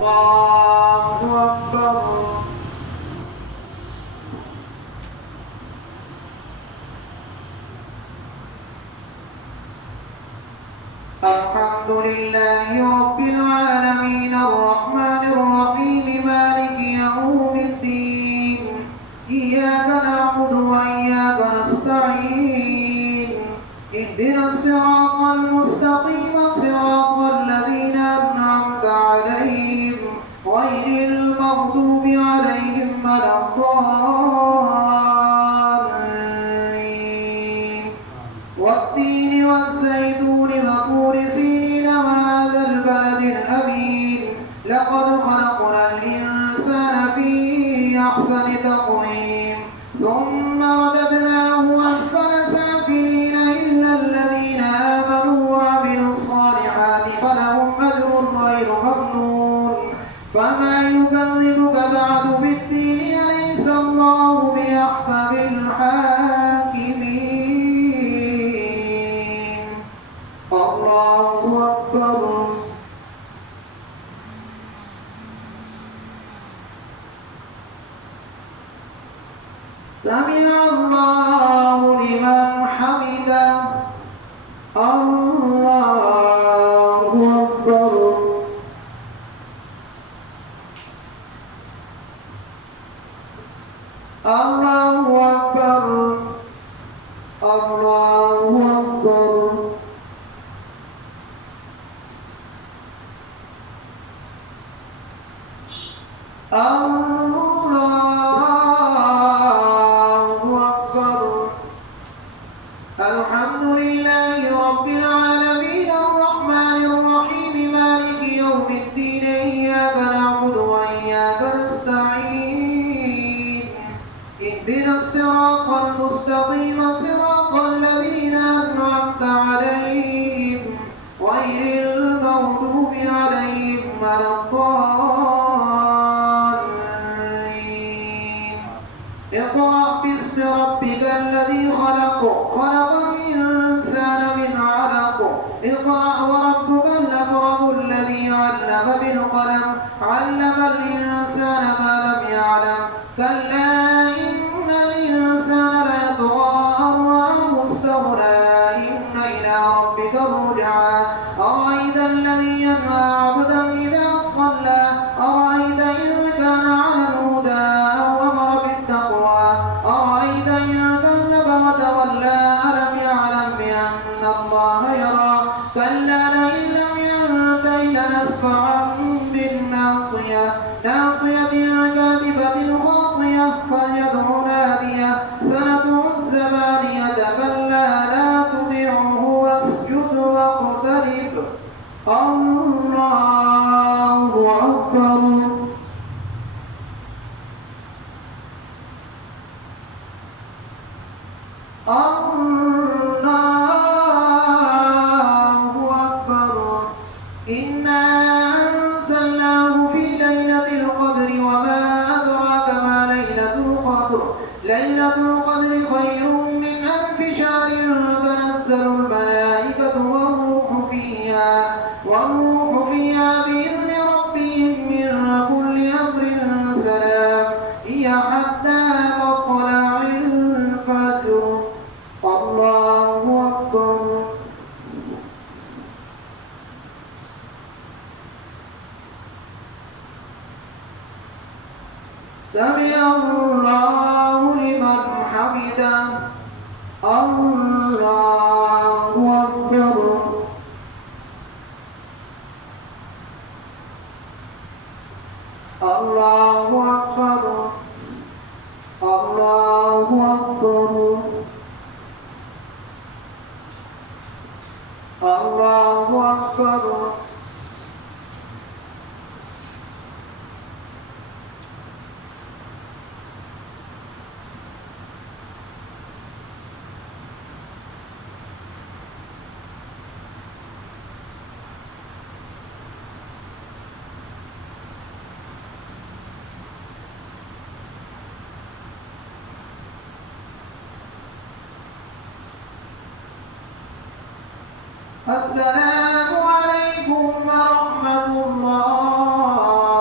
الله أكبر. الحمد لله رب العالمين الرحمن الرحيم مالك يوم الدين إياك نعبد وإياك نستعين اهدنا الصراط المستقيم صراط الذين أنعمت عليهم غير المغضوب عليهم ولا الضالين والتين والزيتون وطور سينين وهذا البلد الأمين لقد خلقنا الإنسان في أحسن تقويم ثم رددناه أسفل سافلين إلا الذين آمنوا وعملوا الصالحات فلهم أجر غير ممنون فما يكذبك بعد بالدين أليس الله بأحكم الحاكمين. الله أكبر. سمع الله لمن حمده. الله أكبر. الله أكبر. الله أكبر. الحمد لله رب العالمين الرحمن الرحيم مالك يوم الدين إياك نعبد وإياك نستعين اهدنا الصراط المستقيم صراط الذين أنعمت عليهم غير المغضوب عليهم ولا الضالين. اقرأ باسم ربك الذي خلق الإنسان من علق اقرأ وربك الأكرم الذي علم بالقلم علم الإنسان ما لم يعلم كلا إن الإنسان ليطغى أن رآه استغنى إن إلى ربك الرجعى أرأيت الذي ينهى عبدا إذا صلى أرأيت إن كان على الهدى أو أمر بالتقوى أرأيت إن كذب وتولى ألم يعلم بأن الله يرى كلا لئن لم ينته لنسفعا بالناصية ناصية كاذبة خاطية فليدع ناديه سندع الزبانية كلا لا تطعه واسجد واقترب. الله أكبر. الله أكبر. إنا أنزلناه في ليلة القدر وما أدراك ما ليلة القدر ليلة القدر خير من ألف شهر تنزل الملائكة والروح فيها بإذن ربهم من كل أمر سلام هي حتى مطلع الفجر. الله أكبر. سمع الله لمن حمده. الله أكبر. الله أكبر. الله أكبر. الله أكبر. السلام عليكم ورحمة الله.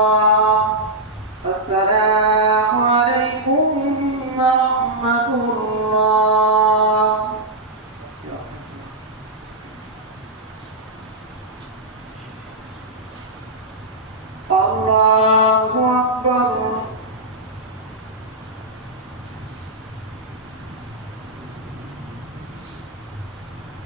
الله أكبر.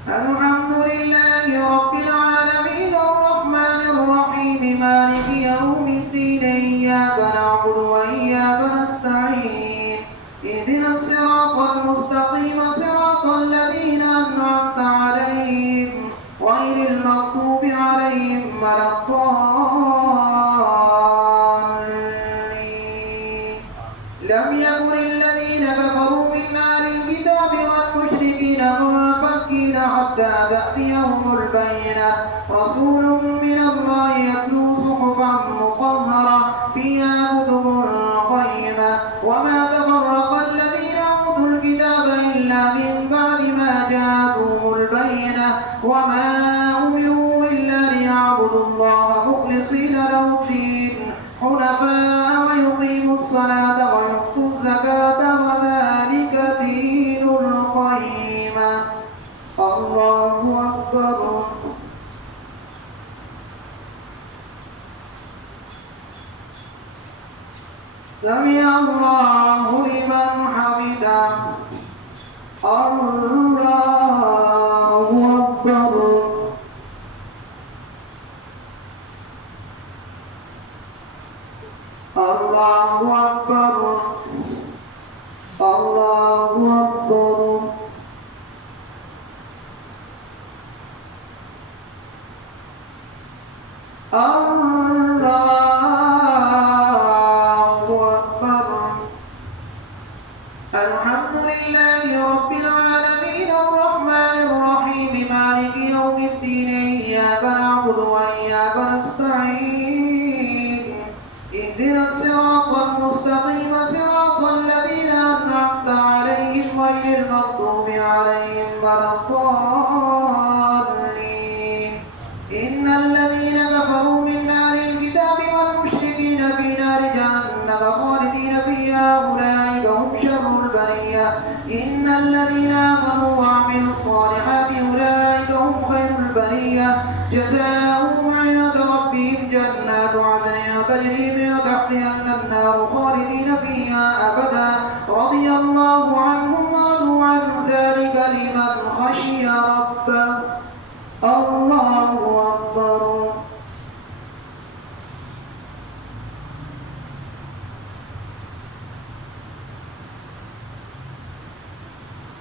الحمد لله رب العالمين الرحمن الرحيم مالك يوم الدين إياك نعبد وإياك نستعين اهدنا الصراط المستقيم صراط الذين أنعمت عليهم غير المغضوب عليهم ولا الضالين. لم يكن الذين كفروا من أهل الكتاب والمشركين منفكين حتى تأتيهم البينة رسول من الله يتلو صحفا مطهرة فيها كتب قيمة وما تفرق الذين أوتوا الكتاب إلا من بعد ما جاءتهم البينة وما أمروا إلا ليعبدوا الله مخلصين له الدين حنفاء ويقيموا الصلاة ويؤتوا الزكاة وذلك دين القيمة. الله أكبر. سمع الله لمن حمده. الله أكبر. الله أكبر. الله أكبر. الله أكبر. الحمد لله رب العالمين الرحمن الرحيم مالك يوم الدين إياك نعبد وإياك نستعين اهدنا الصراط المستقيم صراط الذين أنعمت عليهم غير المغضوب عليهم ولا الضالين. إن الذين كفروا من أهل الكتاب والمشركين في نار جهنم خالدين فيها أولئك هم شر البرية. إن الذين آمنوا وعملوا الصالحات أولئك هم خير البرية جزاؤهم عند ربهم جنات عدن تجري من تحتها الأنهار خالدين فيها أبدا رضي الله عنهم ورضوا عنه ذلك لمن خشي ربه. الله أكبر.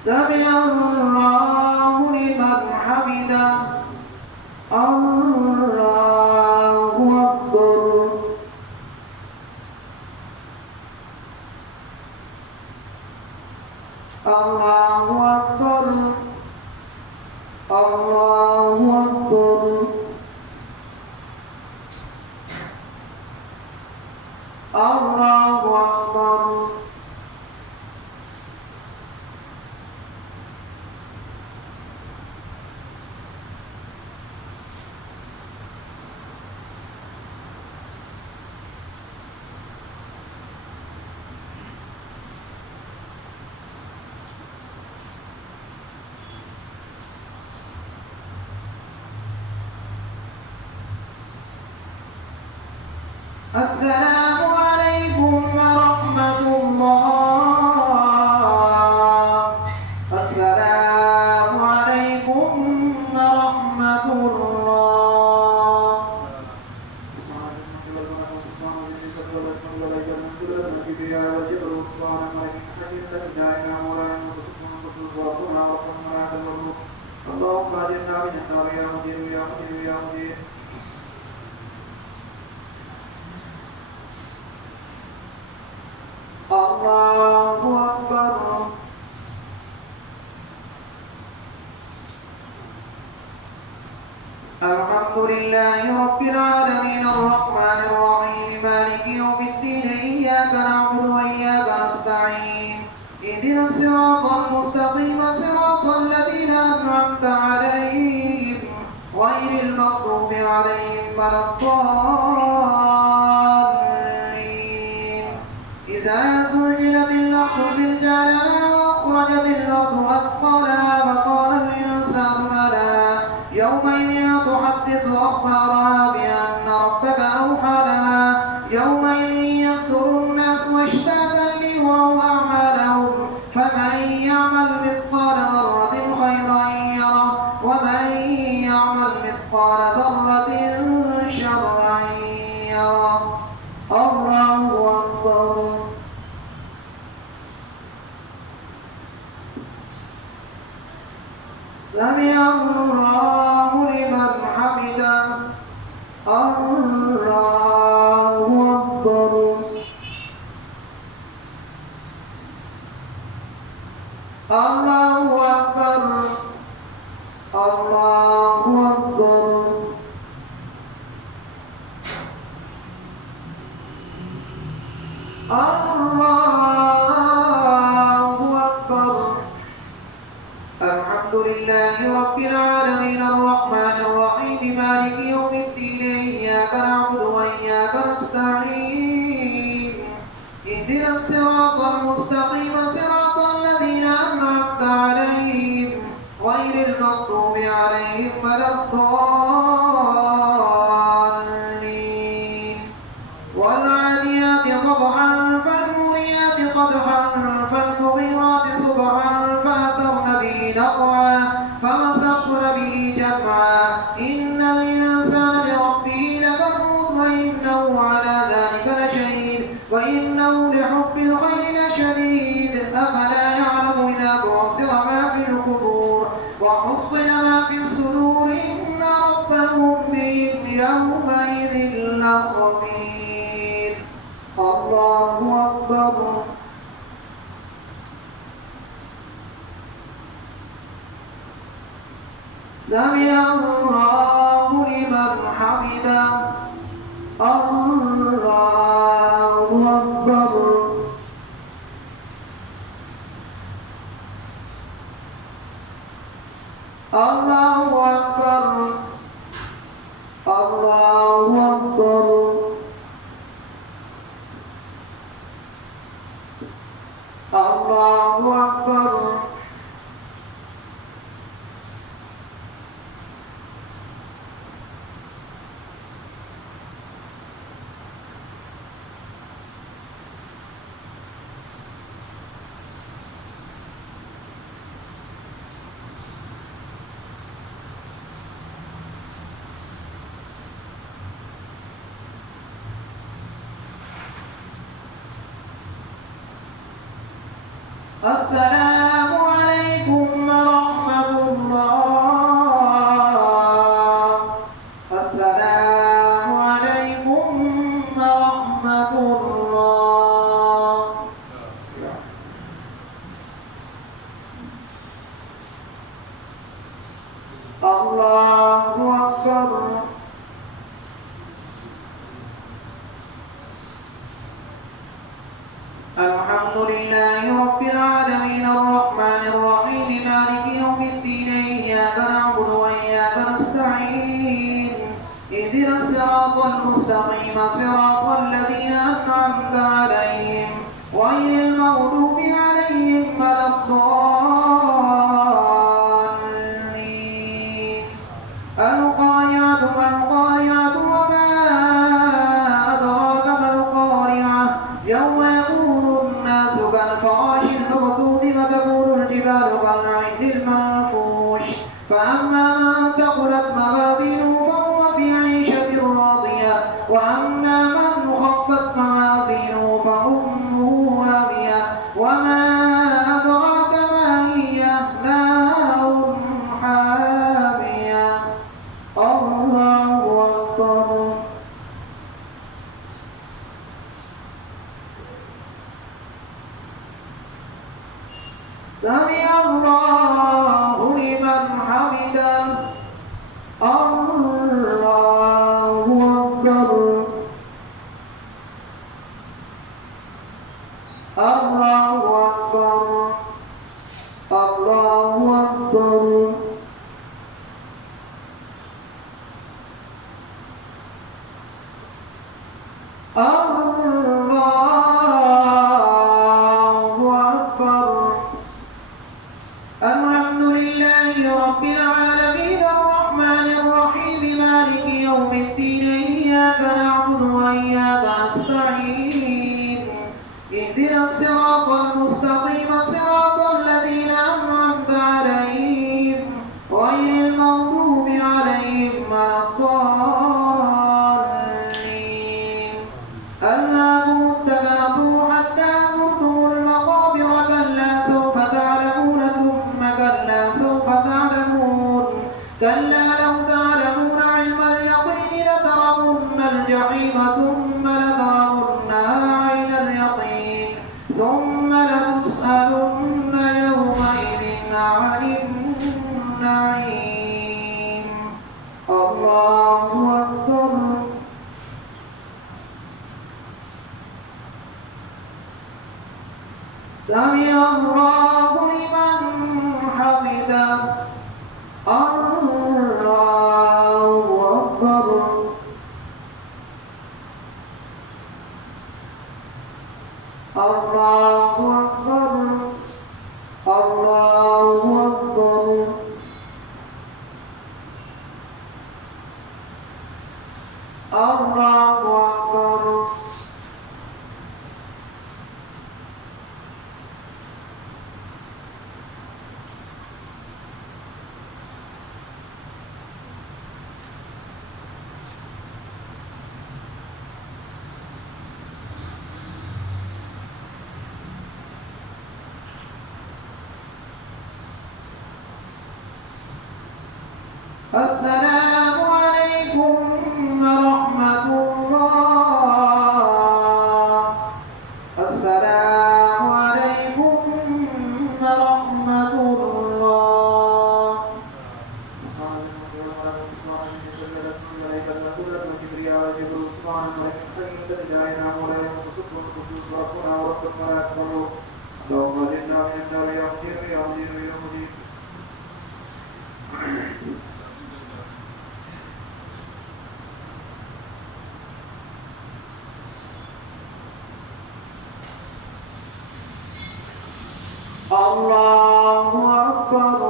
سمع الله لمن حمده. الله أكبر. الله أكبر. الله أكبر. الله أكبر. السلام عليكم ورحمة الله. السلام عليكم ورحمة الله. اللهم اجعلنا من النار يا مجيد يا مجيد يا مجيد. الله أكبر. الحمد لله رب العالمين الرحمن الرحيم مالك يوم الدين إياك نعبد وإياك نستعين اهدنا الصراط المستقيم صراط الذين أنعمت عليهم غير المغضوب عليهم ولا الضالين. إذا زلزلت الأرض زلزالها وأخرجت الأرض أثقالها وقال الإنسان ما لها يومئذ تحدث أخبارها بأن ربك أوحى لها الله أكبر. سمع الله لمن حمده. الله أكبر. الله أكبر. الله أكبر. الله أكبر. الحمد لله رب العالمين الرحمن الرحيم مالك يوم الدين إياك نعبد وإياك نستعين اهدنا الصراط المستقيم صراط الذين أنعمت عليهم غير المغضوب عليهم ولا الضالين. والعاديات ضبحا فالموريات قدحا فالمغيرات صبحا فأثرن به نقعا فوسطن به جمعا إن الإنسان لربه لكنود وإنه على ذلك لشهيد وإنه لحب الخير لشديد أفلا يعلم إذا بعثر ما في القبور وحصل ما في الصدور إن ربهم بهم يومئذ لخبير. الله أكبر. سمع الله لمن حمده. الله أكبر. الله أكبر. الله أكبر. الله أكبر. السلام عليكم ورحمة الله. السلام عليكم ورحمة الله. الله أكبر. الحمد لله رب العالمين الرحمن الرحيم مالك يوم الدين إياك نعبد وإياك نستعين اهدنا الصراط المستقيم صراط الذين أنعمت عليهم غير المغضوب عليهم ولا الضالين. القارعة ما القارعة وما أدراك ما القارعة يوم يكون الناس كالفراش المبثوث وتكون الجبال كالعهن المنفوش فأما من ثقلت موازينه فهو في عيشة راضية وأما من خفت موازينه فأمه هاوية وما أدراك ما هي نار حامية. الله أكبر. سمع الله لمن حمده. الله أكبر. الله أكبر. الله أكبر. الله أكبر. الحمد لله رب العالمين الرحمن الرحيم مالك يوم الدين إياك نعبد وإياك نستعين اهدنا الصراط المستقيم صراط الذين أنعمت عليهم غير المغضوب عليهم ولا الضالين. ألهاكم التكاثر حتى زرتم المقابر كلا سوف تعلمون ثم كلا سوف تعلمون كلا لو تعلمون علم اليقين لترون الجحيم ثم لترونها عين اليقين ثم لتسألن يومئذ عن النعيم. الله أكبر. سمع الله لمن حمده. الله أكبر. الله أكبر. الله أكبر. الله أكبر. السلام عليكم ورحمة الله. السلام عليكم ورحمة الله. الله أكبر.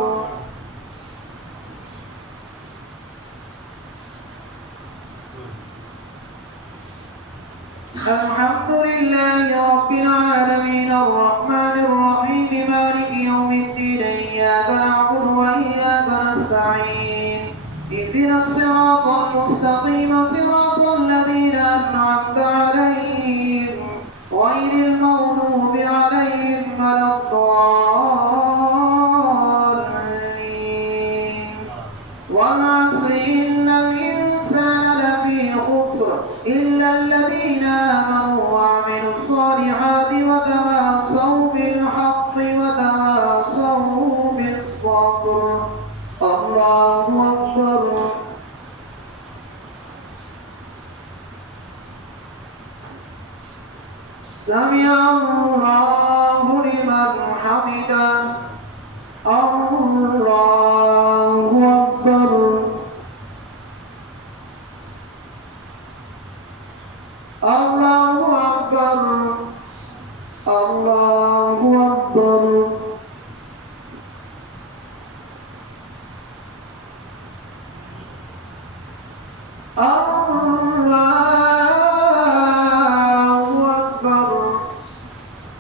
الحمد لله رب العالمين الرحمن الرحيم مالك يوم الدين إياك نعبد وإياك نستعين اهدنا الصراط المستقيم صراط الذين أنعمت عليهم غير المغضوب عليهم ولا الضالين. والعصر إن الإنسان لفي خسر إلا الذين آمنوا وعملوا الصالحات وتواصوا بالحق وتواصوا بالصبر. الله أكبر. سمع الله لمن حمده. الله أكبر. الله أكبر. الله أكبر.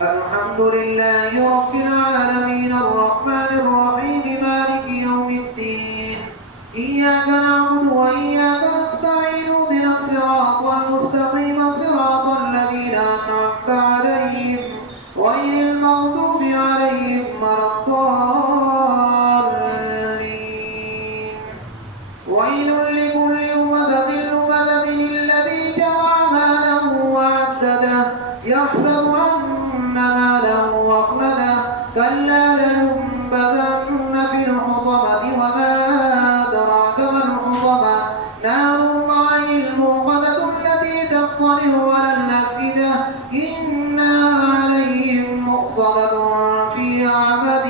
الحمد لله رب العالمين الرحمن الرحيم مالك يوم الدين إياك نعبد وإياك نستعين اهدنا الصراط المستقيم صراط الذين أنعمت عليهم غير المغضوب عليهم ولا الضالين. ويل لكل همزة لمزة الذي جمع ماله وعدده يحسب أن ماله أخلده كلا لينبذن في الحطمة وما أدراك ما الحطمة نار الله الموقدة التي تطلع على الأفئدة إنها عليهم مؤصدة في عمد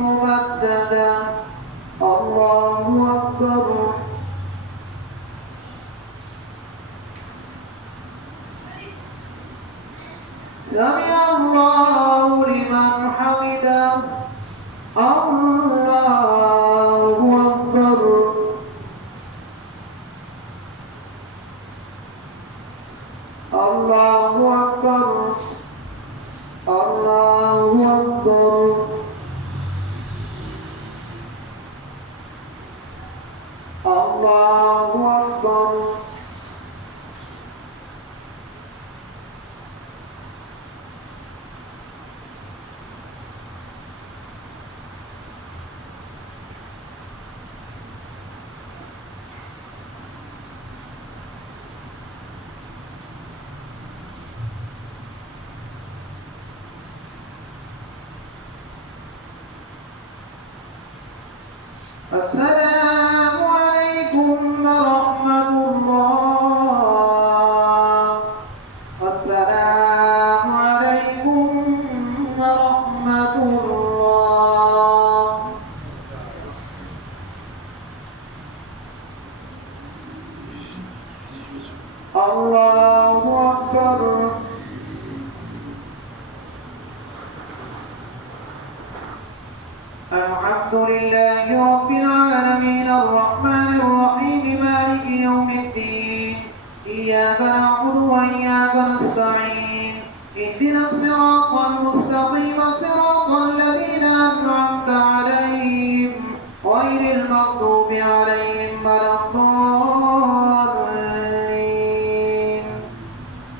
ممددة. الله أكبر. سمع الله لمن حمده. الله أكبر. الله أكبر. الله أكبر. الله أكبر. السلام عليكم ورحمة الله. السلام عليكم ورحمة الله. الله أكبر. الحمد لله رب العالمين الرحمن الرحيم مالك يوم الدين إياك نعبد وإياك نستعين اهدنا الصراط المستقيم صراط الذين أنعمت عليهم غير المغضوب عليهم ولا الضالين.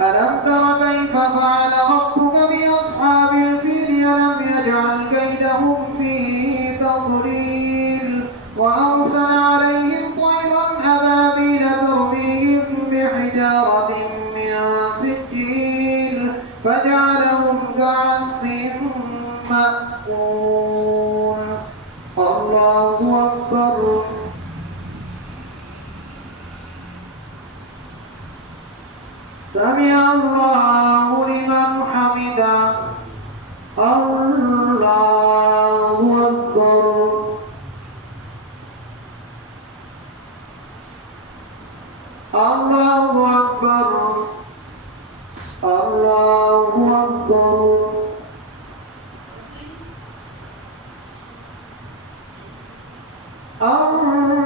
ألم تر كيف فعل ربك بأصحاب الفيل ألم يجعل كيدهم في تضليل وأرسل عليهم طيرا أبابيل ترميهم بحجارة من سجيل فجعلهم كعصف مأكول. الله أكبر. سمع الله لمن حمده. الله أكبر. الله أكبر. الله أكبر. الله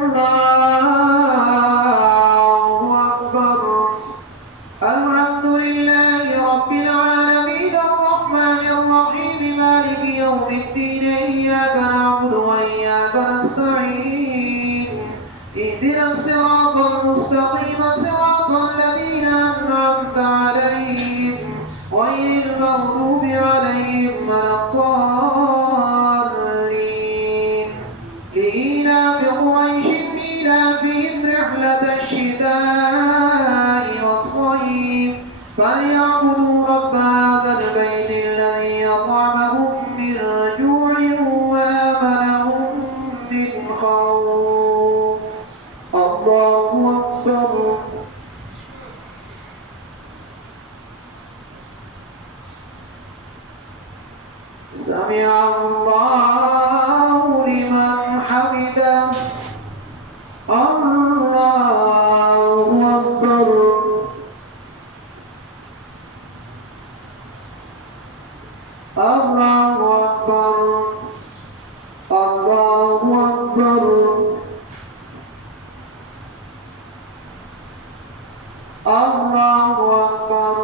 أكبر. الحمد لله رب العالمين الرحمن الرحيم مالك يوم الدين إياك نعبد وإياك نستعين اهدنا الصراط المستقيم صراط الذين أنعمت عليهم غير المغضوب عليهم ولا الضالين. لإيلاف قريش إيلافهم رحلة الشتاء والصيف فليعبدوا رب هذا البيت الذي أطعمهم من جوع وآمنهم من خوف. الله أكبر. سمع الله لمن حمده. الله أكبر. الله أكبر. الله أكبر. الله أكبر.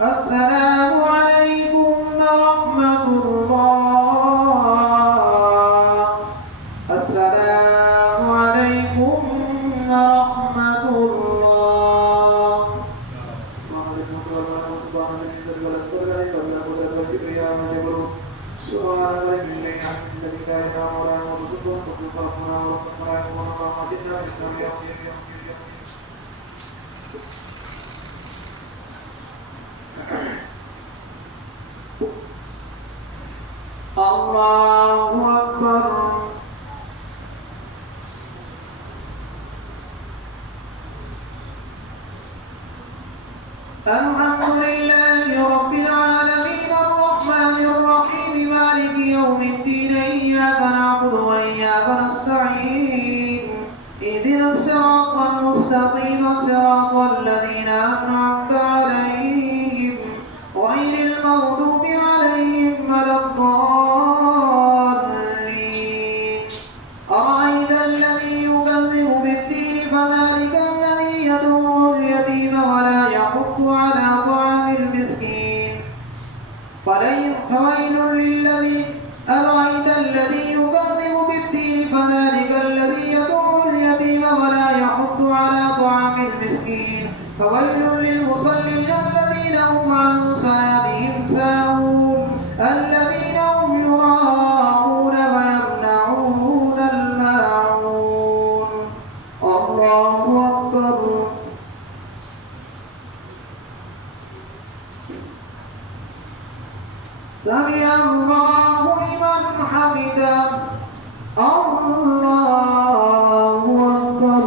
السلام عليكم ورحمة الله. السلام عليكم ورحمة الله. الله أكبر. الحمد لله رب العالمين الرحمن الرحيم مالك يوم الدين إياك نعبد وإياك نستعين اهدنا الصراط المستقيم صراط الذين أنعمت عليهم غير المغضوب عليهم ولا الضالين. أرأيت الذي يكذب بالدين فذلك الذي يدعو اليتيم ولا يحض على طعام المسكين فويل للذي. أرأيت الذي يكذب بالدين فذلك الذي فويل للمصلين الذين هم عن صلاتهم ساهون الذين هم يراءون ويمنعون الماعون. الله أكبر. سمع الله لمن حمده. الله أكبر.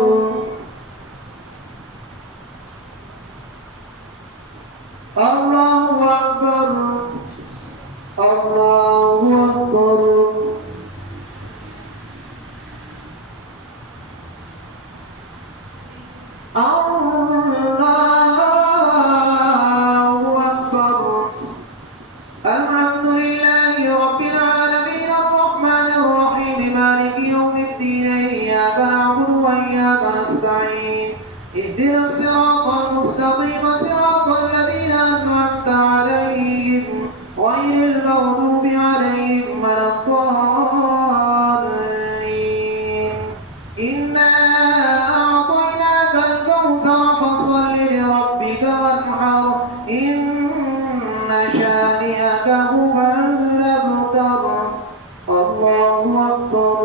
الله أكبر. الله أكبر. الله أكبر. الحمد لله رب العالمين الرحمن الرحيم مالك يوم الدين إياك نعبد وإياك نستعين اهدنا الصراط المستقيم صراط الذين أنعمت عليهم غير المغضوب عليهم ولا الضالين. إنا أعطيناك الكوثر فصل لربك وانحر إن شانئك هو الأبتر. الله أكبر.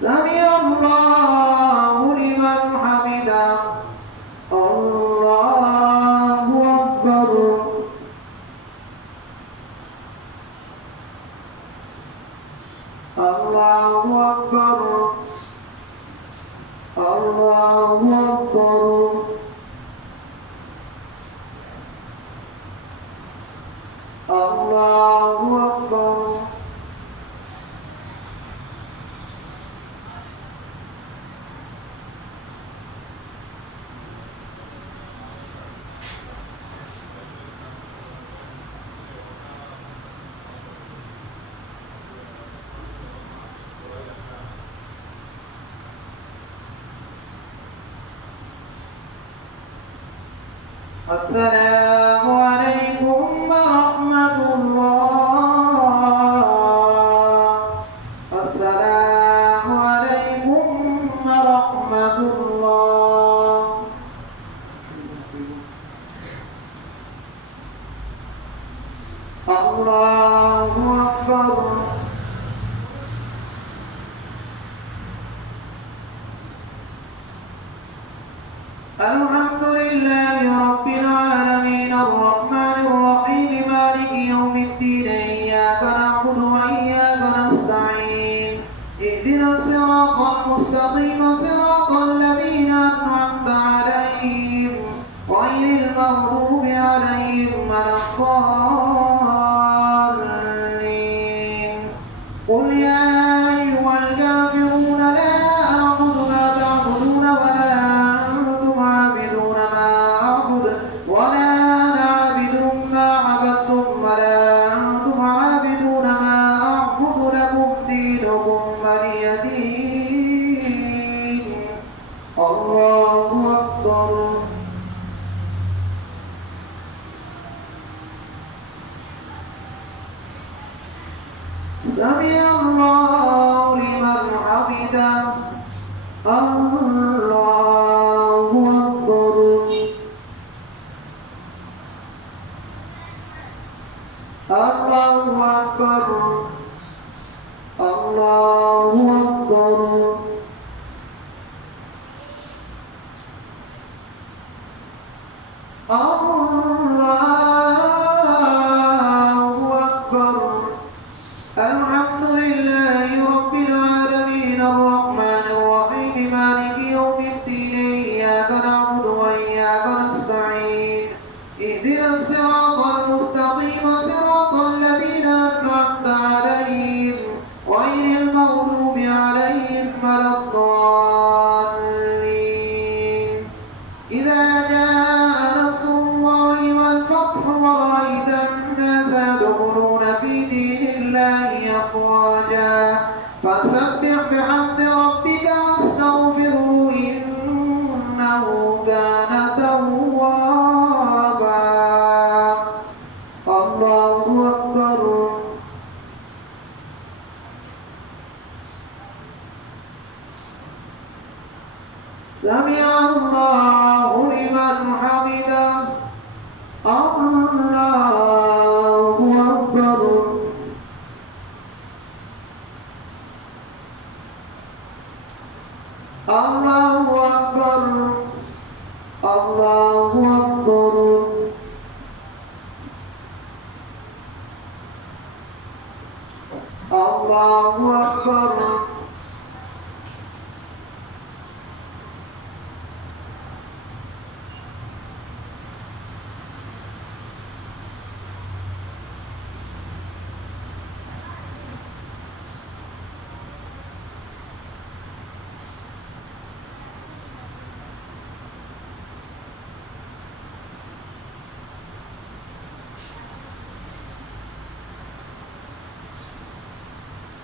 سمع الله لمن حمده. الله أكبر. الله أكبر. الله أكبر. الله أكبر. السلام عليكم ورحمة الله. السلام عليكم ورحمة الله. الله أكبر. الحمد لله رب العالمين الرحمن الرحيم مالك يوم الدين إياك نعبد وإياك نستعين اهدنا الصراط المستقيم صراط الذين أنعمت عليهم غير المغضوب عليهم ولا الضالين. قل يا أيها الكافرون لا أعبد ما تعبدون ولا أنتم عابدون ما أعبد ولا أنا عابد ما عبدتم ولا أنتم عابدون ما أعبد لكم دينكم ولي دين. الله أكبر. سمع الله لمن حمده. الله أكبر. الله أكبر. الله أكبر. الله أكبر. الحمد لله رب العالمين الرحمن الرحيم مالك يوم الدين إياك نعبد وإياك نستعين اهدنا الصراط المستقيم صراط الذين أنعمت عليهم غير المغضوب عليهم ولا الضالين. إذا جاء نصر الله والفتح ورأيت الناس يدخلون في دين الله أفواجا فسبح بحمد ربك واستغفره إنه كان توابا. الله أكبر. سمع الله لمن حمده الله أكبر الله أكبر الله أكبر الله أكبر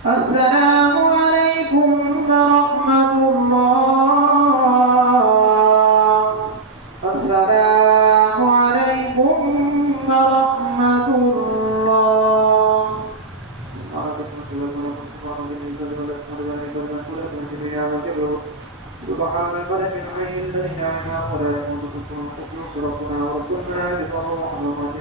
السلام عليكم ورحمة الله السلام عليكم ورحمة الله سبحان الملك الحي الذي لا اله ولا يموت ربنا وربنا بفضل يوم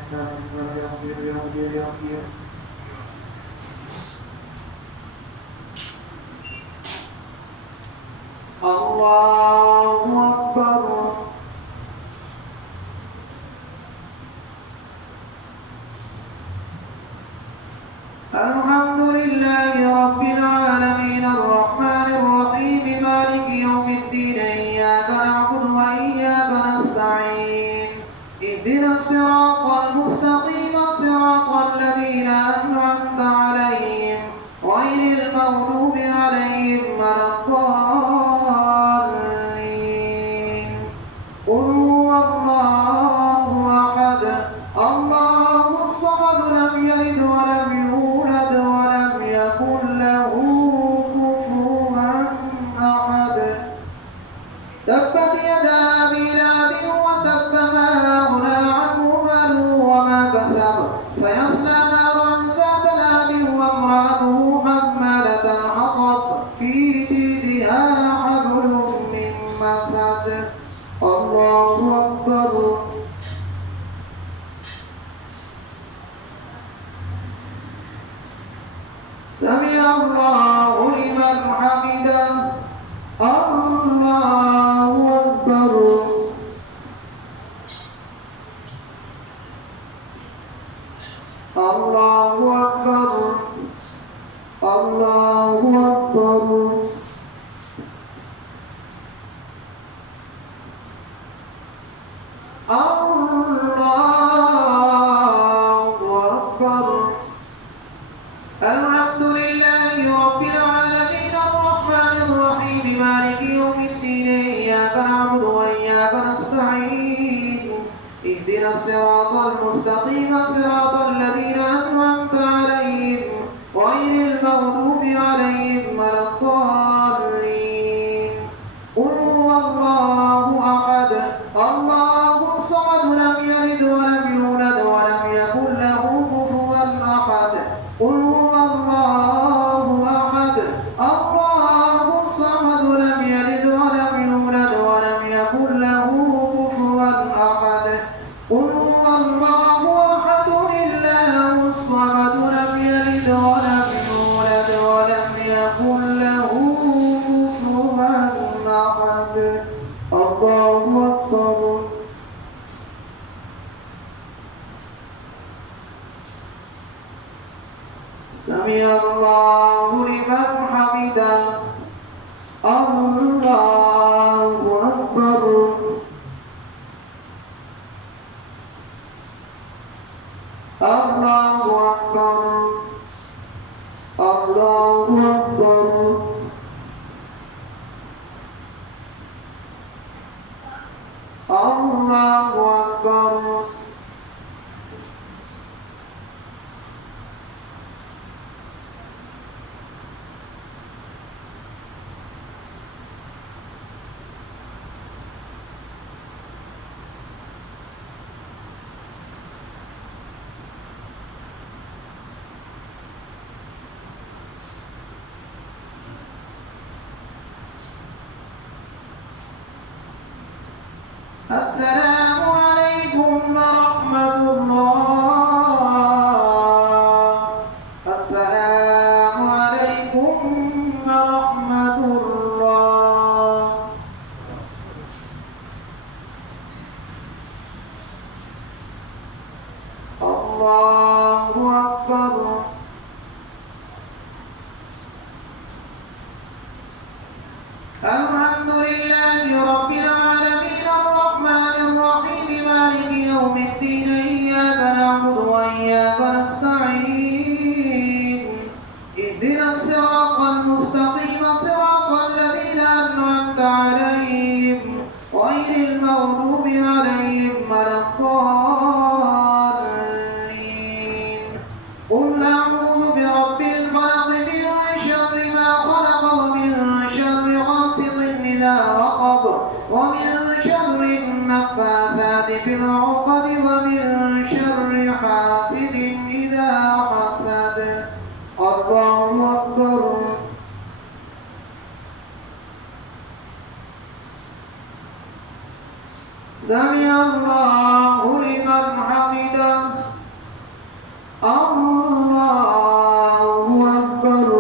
الله أكبر الحمد لله رب العالمين الرحمن الرحيم مالك يوم الدين إياك نعبد وإياك نستعين اهدنا الصراط المستقيم صراط الذين أنعمت عليهم غير المغضوب عليهم ولا الضالين قل هو الله أحد الله الصمد لم يلد ولم يولد ولم يكن له كفوا أحد تبت يدا أبي لهب وتب ما أغنى عنه ماله وما كسب سيصلى نارا ذات لهب وامرأته حمالة الحطب في جيدها حبل من مسد الله أكبر سمع الله لمن حمده الله أكبر الله أكبر الله أكبر الله أكبر الحمد لله رب العالمين الرحمن الرحيم مالك يوم الدين إياك نعبد وإياك نستعين اهدنا الصراط المستقيم صراط الذين أنعمت عليهم غير المغضوب عليهم ولا الضالين قل هو الله أحد الله الصمد لم يلد ولم يولد ولم يكن له كفوا أحد قل هو الله أحد الله الصمد لم يلد ولم يولد ولم يكن له كفوا أحد قل هو الله أحد الله الصمد لم يلد ولم يولد ولم يكن له كفوا أحد الله أكبر سمع الله لمن حمده الله أكبر الله أكبر الله أكبر الله أكبر السلام عليكم ورحمة الله. السلام عليكم ورحمة الله. الله أكبر. الحمد لله رب العالمين الرحمن الرحيم مالك يوم الدين إياك نعبد وإياك نستعين اهدنا الصراط المستقيم صراط الذين أنعمت عليهم غير المغضوب عليهم ولا الضالين. قل أعوذ برب الفلق من شر ما خلق ومن شر غاسق إذا وقب ومن شر النفاثات في العقد ومن شر حاسد إذا حسد. الله أكبر. سمع الله لمن حمده. الله أكبر.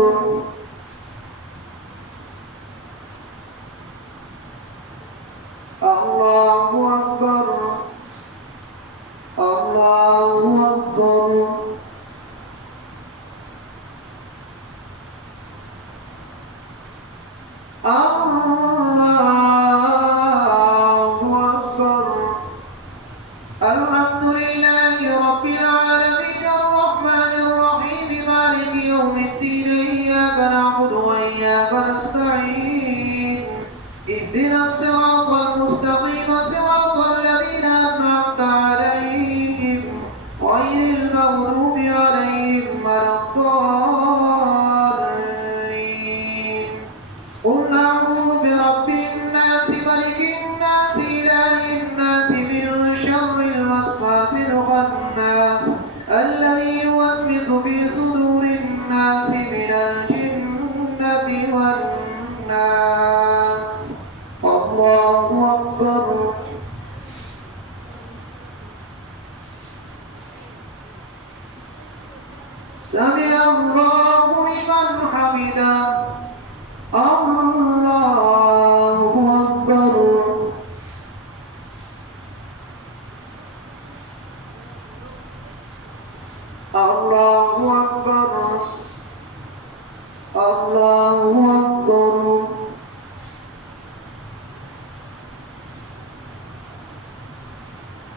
الله أكبر. الله أكبر. الله أكبر. الحمد لله رب العالمين الرحمن الرحيم مالك يوم الدين إياك نعبد وإياك نستعين اهدنا الصراط المستقيم صراط الذين أنعمت عليهم غير المغضوب عليهم ولا الضالين. قل أعوذ برب الناس ملك الناس إله الناس من شر الوسواس الخناس الذي يوسوس في صدور الناس من الجنة والناس. الله أكبر. سمع الله لمن حمده. الله أكبر. الله أكبر. الله أكبر.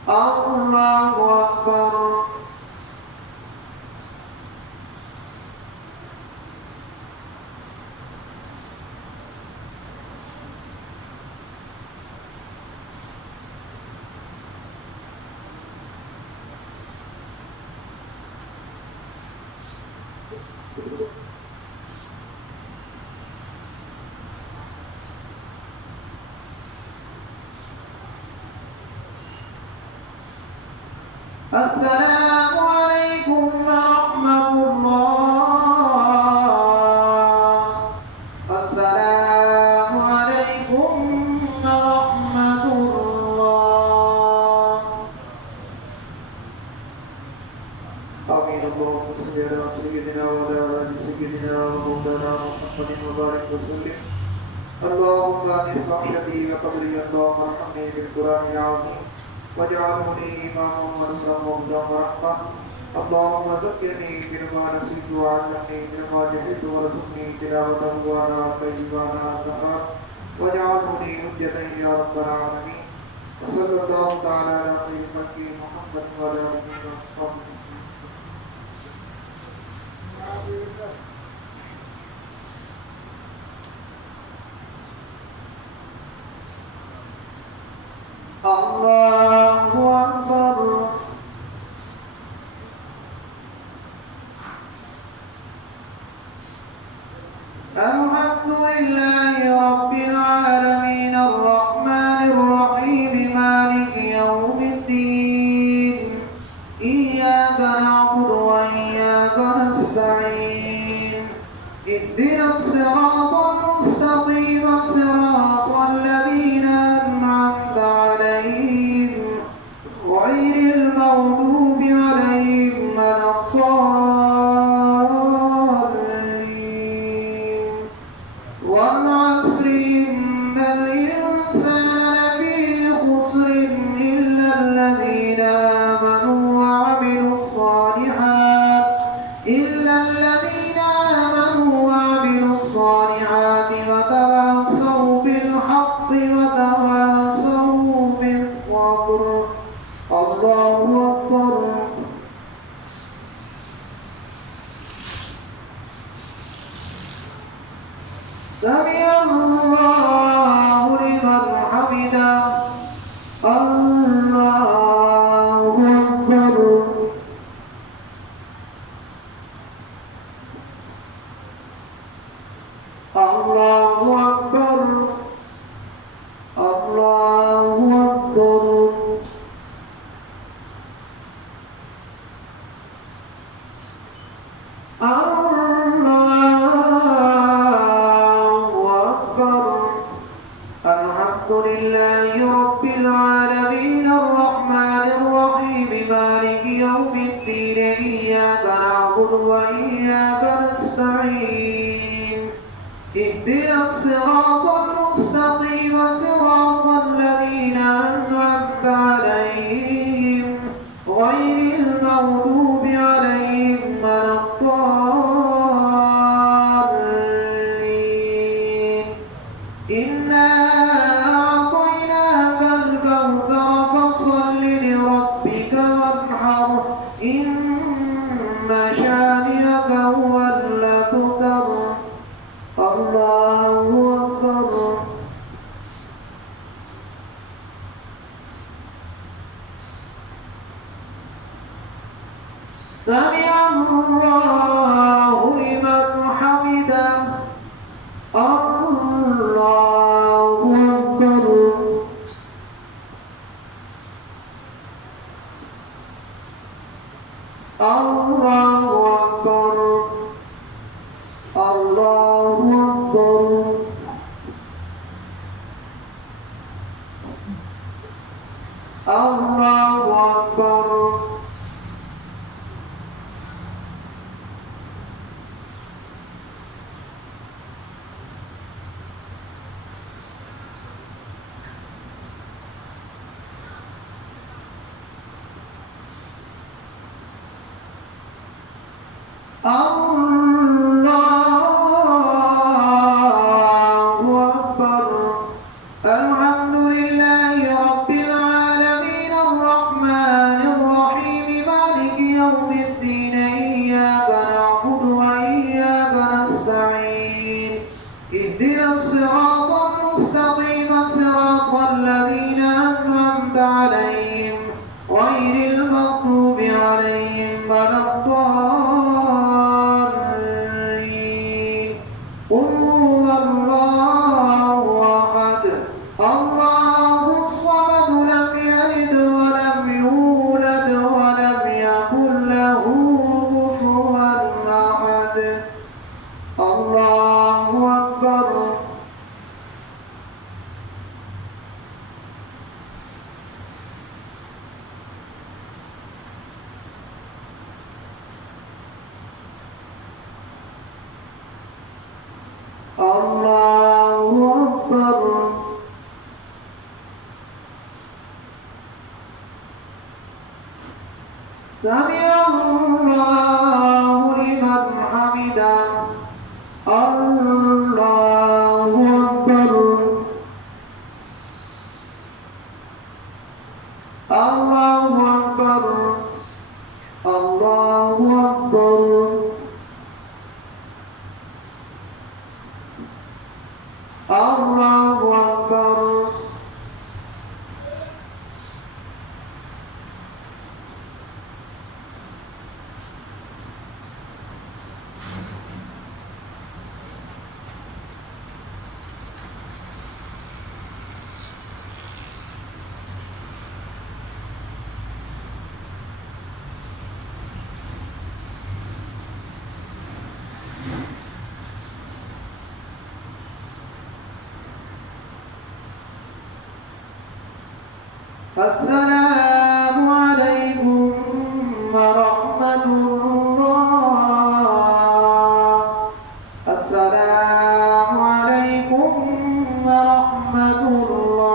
الله أكبر. السلام عليكم ورحمة الله. السلام عليكم ورحمة الله. آمين. اللهم صل على سيدنا وعلى آل سيدنا ومولانا محمد وبارك وسلم. اللهم اصلح شدي وقدري. اللهم ارحمني بالقرآن العظيم واجعله لي إماما ونصرا وهدى ورحمة. اللهم ذكرني بما نسيت وعلمني بما جهلت وارزقني تلاوته وأنا الليل وأنا النهار واجعله لي حجة يا رب العالمين. وصلى الله تعالى على خير خلقه محمد وعلى آله وصحبه. الله أكبر. الحمد لله رب العالمين الرحمن الرحيم مالك يوم الدين إياك نعبد وإياك نستعين اهدنا الصراط المستقيم صراط الذين أنعمت عليهم والعصر إن الإنسان لفي خسر إلا الذين آمنوا وعملوا الصالحات وتواصوا بالحق وتواصوا بالصبر. الله أكبر. سمع الله لمن حمده. الله أكبر. الله أكبر. الله أكبر. الحمد لله رب العالمين الرحمن الرحيم مالك يوم الدين إياك نعبد وإياك نستعين اهدنا الصراط المستقيم صراط الذين أنعمت عليهم غير المغضوب عليهم ولا الضالين. إنا أعطيناك الكوثر فصل لربك وانحر إن شانئك هو الأبتر. الله أكبر. سمع الله لمن حمده. الله أكبر. الله أكبر. الله أكبر. الله أكبر. الله أكبر. الحمد لله رب العالمين الرحمن الرحيم مالك يوم الدين إياك نعبد وإياك نستعين اهدنا الصراط المستقيم صراط الذين أنعمت عليهم غير المغضوب عليهم ولا الضالين. قل هو الله أحد الله الصمد لم يلد ولم يولد ولم يكن له كفوا أحد. الله أكبر. الله أكبر. سمع الله لمن حمده. الله أكبر. الله أكبر. الله أكبر. الله أكبر. السلام عليكم ورحمة الله. السلام عليكم ورحمة الله.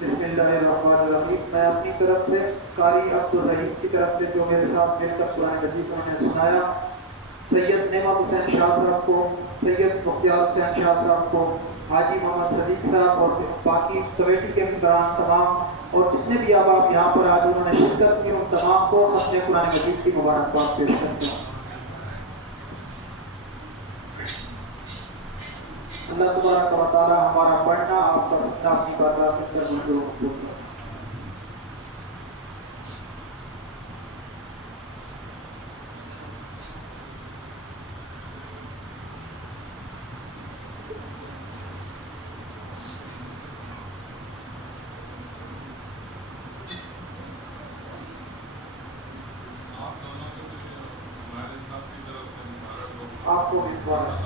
बिस्मिल्लाहिर्रहमानिर्रहीम। मैं अपनी तरफ से कारी अब्दुल रहीम की तरफ से जो मेरे साथ मिलकर कुरान मजीद उन्होंने सुनाया, सैयद नेमत हुसैन शाह साहब को, सैयद मुख्तियार हुसैन शाह साहब को, हाजी मोहम्मद सदीक साहब और बाकी कमेटी के मेंबरान तमाम और जितने भी आप यहाँ पर आज उन्होंने शिरकत की, उन तमाम को अपने कुरान मजीद की मुबारकबाद पेश करता हूँ। अल्लाह तबारक व तआला हमारा पढ़ना आपका सुनना अपनी बात में आपको भी मुबारक।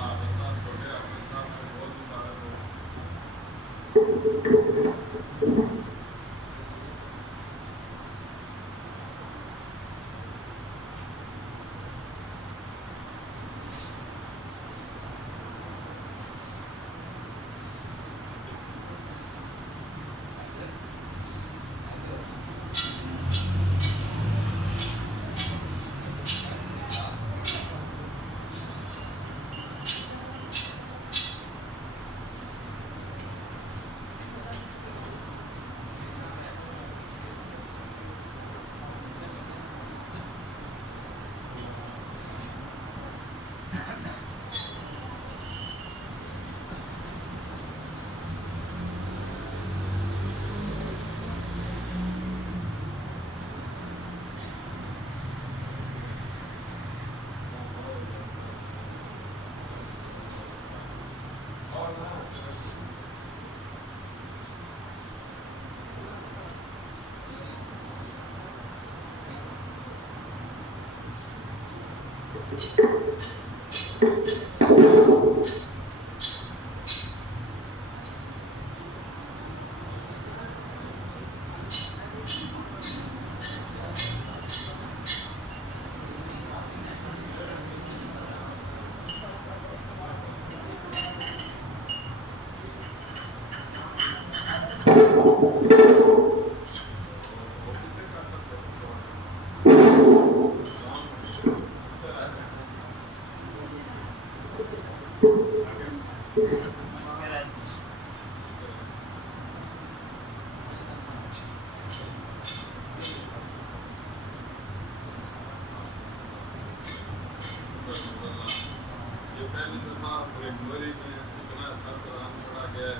पहली दफा जनवरी में इतना अच्छा कुरान पढ़ा गया है।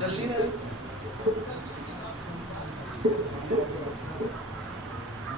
जल्दी